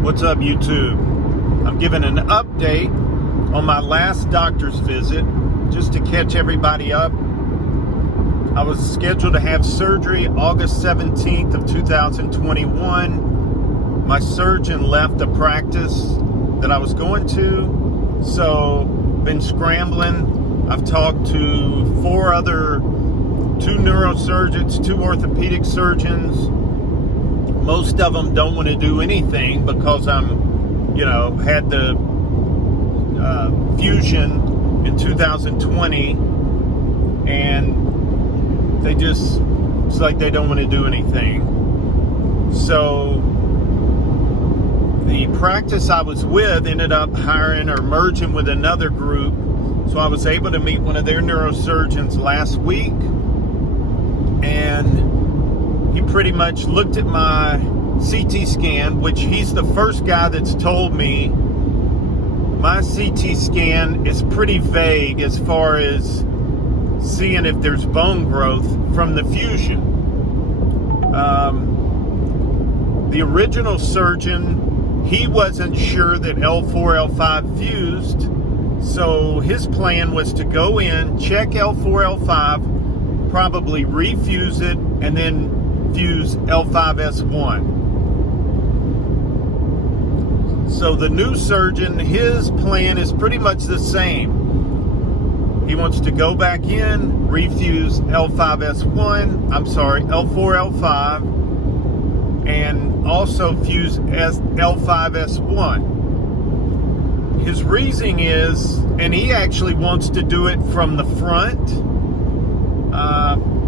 What's up, YouTube? I'm giving an update on my last doctor's visit just to catch everybody up. I was scheduled to have surgery August 17th of 2021. My surgeon left the practice that I was going to, so been scrambling. I've talked to two neurosurgeons, 2 orthopedic surgeons. Most of them don't want to do anything because had the fusion in 2020, and it's like they don't want to do anything. So the practice I was with ended up hiring or merging with another group. So I was able to meet one of their neurosurgeons last week, and he pretty much looked at my CT scan, which he's the first guy that's told me my CT scan is pretty vague as far as seeing if there's bone growth from the fusion. The original surgeon, he wasn't sure that L4, L5 fused, so his plan was to go in, check L4, L5, probably refuse it, and then fuse L5S1. So the new surgeon, his plan is pretty much the same. He wants to go back in, refuse L4, L5, and also fuse L5S1. His reasoning is, and he actually wants to do it from the front.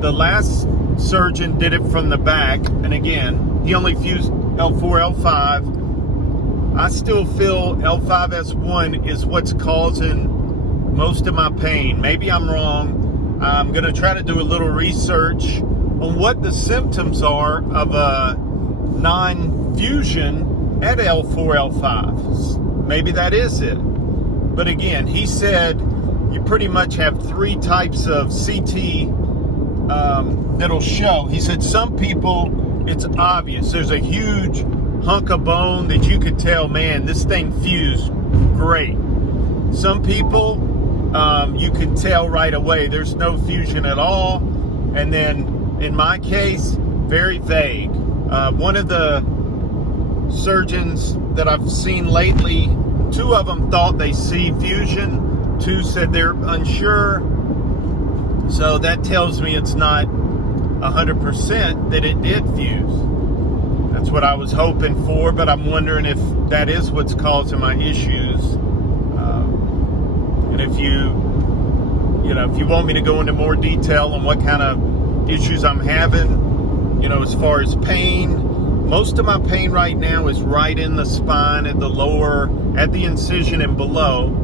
The last surgeon did it from the back, and again, he only fused L4, L5. I still feel L5S1 is what's causing most of my pain. Maybe I'm wrong. I'm going to try to do a little research on what the symptoms are of a non-fusion at L4, L5. Maybe that is it. But again, he said you pretty much have 3 types of CT that'll show. He said some people, it's obvious. There's a huge hunk of bone that you could tell, man, this thing fused great. Some people, you can tell right away there's no fusion at all. And then in my case, very vague. One of the surgeons that I've seen lately, 2 of them thought they see fusion, 2 said they're unsure. So that tells me it's not 100% that it did fuse. That's what I was hoping for, but I'm wondering if that is what's causing my issues. And if you want me to go into more detail on what kind of issues I'm having, as far as pain, most of my pain right now is right in the spine, at the incision and below.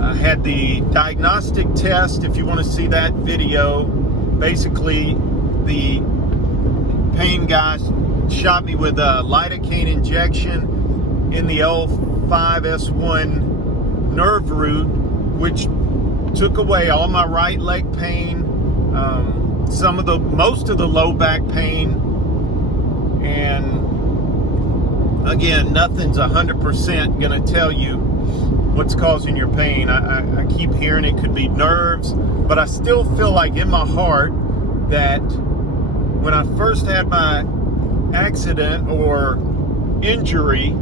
I had the diagnostic test, if you want to see that video. Basically, the pain guy shot me with a lidocaine injection in the L5S1 nerve root, which took away all my right leg pain, most of the low back pain, and again, nothing's 100% gonna tell you what's causing your pain. I keep hearing it could be nerves, but I still feel like in my heart that when I first had my accident or injury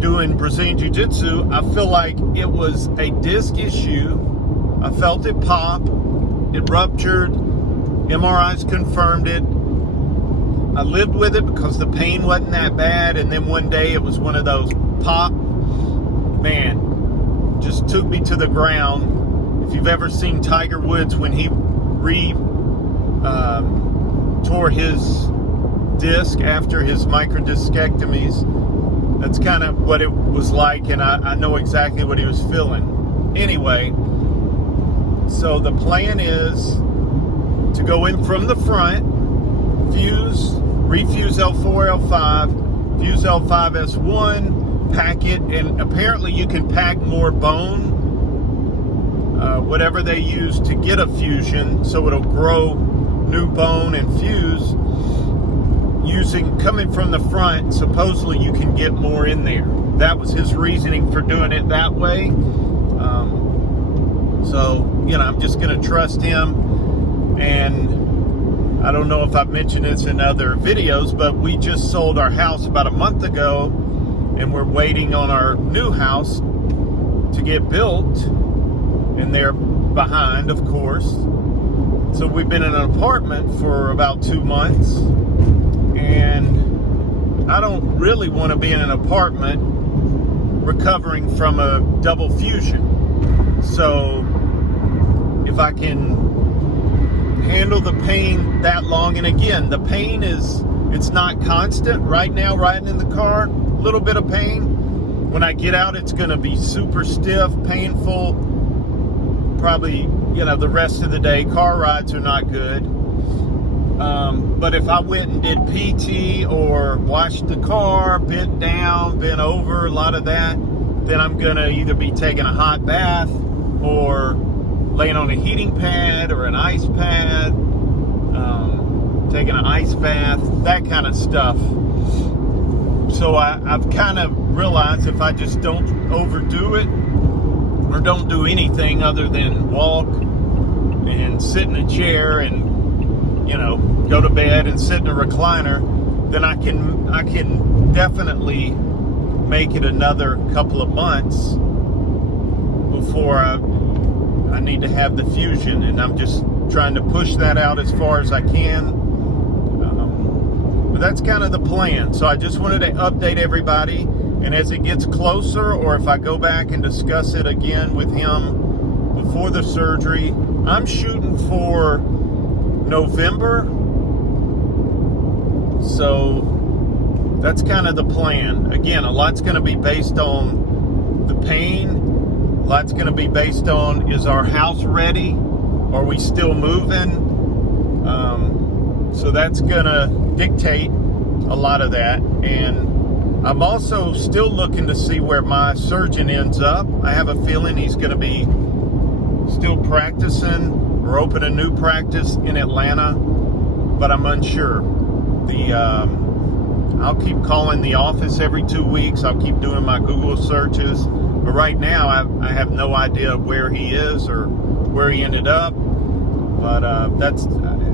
doing Brazilian Jiu-Jitsu, I feel like it was a disc issue. I felt it pop, it ruptured, MRIs confirmed it. I lived with it because the pain wasn't that bad, and then one day it was one of those pop, man, just took me to the ground. If you've ever seen Tiger Woods when he tore his disc after his microdiscectomies, that's kind of what it was like, and I know exactly what he was feeling. Anyway, so the plan is to go in from the front, refuse L4, L5, fuse L5S1, pack it, and apparently you can pack more bone, whatever they use to get a fusion, so it'll grow new bone and fuse. coming from the front, supposedly you can get more in there. That was his reasoning for doing it that way. So, I'm just going to trust him. And I don't know if I've mentioned this in other videos, but we just sold our house about a month ago, and we're waiting on our new house to get built, and they're behind, of course. So we've been in an apartment for about 2 months, and I don't really want to be in an apartment recovering from a double fusion. So if I can handle the pain that long, and again, the pain it's not constant. Right now, riding in the car, a little bit of pain. When I get out, it's going to be super stiff, painful. Probably, the rest of the day. Car rides are not good. But if I went and did PT or washed the car, bent down, bent over, a lot of that, then I'm going to either be taking a hot bath or laying on a heating pad or an ice pad, taking an ice bath, that kind of stuff. So I've kind of realized if I just don't overdo it or don't do anything other than walk and sit in a chair and, go to bed and sit in a recliner, then I can definitely make it another couple of months before I need to have the fusion, and I'm just trying to push that out as far as I can. But that's kind of the plan. So I just wanted to update everybody, and as it gets closer, or if I go back and discuss it again with him before the surgery, I'm shooting for November. So that's kind of the plan. Again, a lot's going to be based on the pain. A lot's going to be based on, is our house ready? Are we still moving? So that's going to dictate a lot of that. And I'm also still looking to see where my surgeon ends up. I have a feeling he's going to be still practicing or open a new practice in Atlanta, but I'm unsure. I'll keep calling the office every 2 weeks. I'll keep doing my Google searches. But right now, I have no idea where he is or where he ended up. But that's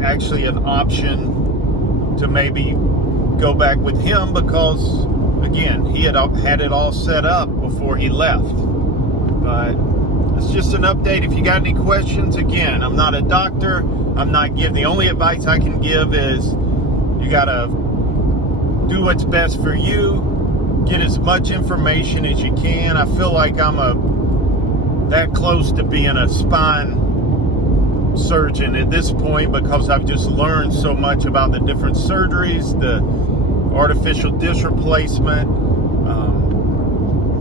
actually an option to maybe go back with him because, again, he had it all set up before he left. But it's just an update. If you got any questions, again, I'm not a doctor. The only advice I can give is you got to do what's best for you. Get as much information as you can. I feel like I'm that close to being a spine surgeon at this point because I've just learned so much about the different surgeries, the artificial disc replacement,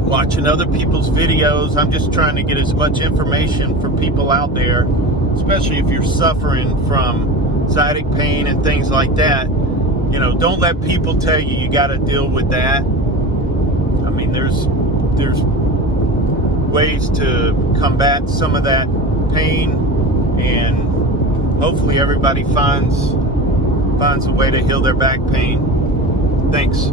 watching other people's videos. I'm just trying to get as much information for people out there, especially if you're suffering from sciatic pain and things like that. Don't let people tell you got to deal with that. I mean, there's ways to combat some of that pain, and hopefully everybody finds a way to heal their back pain. Thanks.